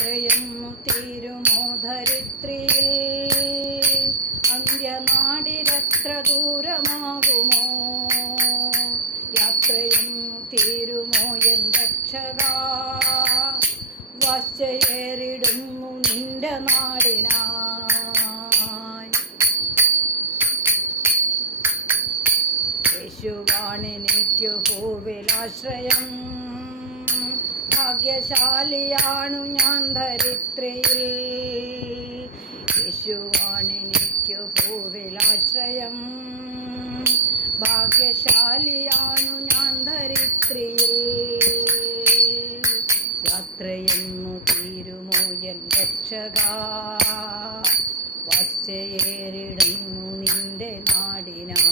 യാത്രയെന്നു തീരുമോ ധരിത്രിയിൽ അന്ത്യനാടിരെത്ര ദൂരമാകുമോ? യാത്രയെന്നു തീരുമോ N രക്ഷകാ? വാശയേറിടുന്നു നിന്റെ നാടിനായി. യേശുവാണെനിക്കു ഭൂവിലാശ്രയം, ഭാഗ്യശാലിയാണു ഞാൻ ധരിത്രിയിൽ. യേശുവാണെനിക്കു ഭൂവിലാശ്രയം, ഭാഗ്യശാലിയാണു ഞാൻ ധരിത്രിയിൽ. യാത്രയെന്നു തീരുമോ എൻ രക്ഷകാ? വാശയേറിടുന്നു നിന്റെ നാടിനാ.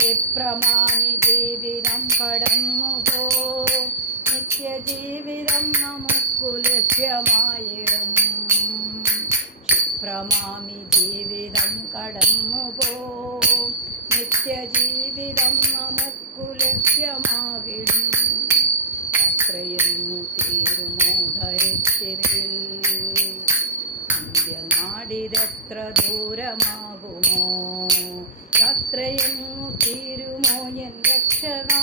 ക്ഷിപ്രമാമി ജീവിതം കടന്നുപോ, നിത്യജീവിതം നമുക്കു ലഭ്യമായിടും. ക്ഷിപ്രമാമി ജീവിതം കടന്നുപോ, നിത്യജീവിതം നമുക്കു ലഭ്യമാകിടും. യാത്രയെന്നു തീരുമോ ധരിത്രിയിൽ അന്ത്യനാടിതെത്ര ദൂരമാകുമോ? യാത്രയെന്നു തീരുമോ എൻ രക്ഷകാ?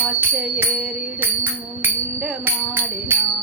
വാശയേറിടുന്നു നിന്റെ നാടിനാ.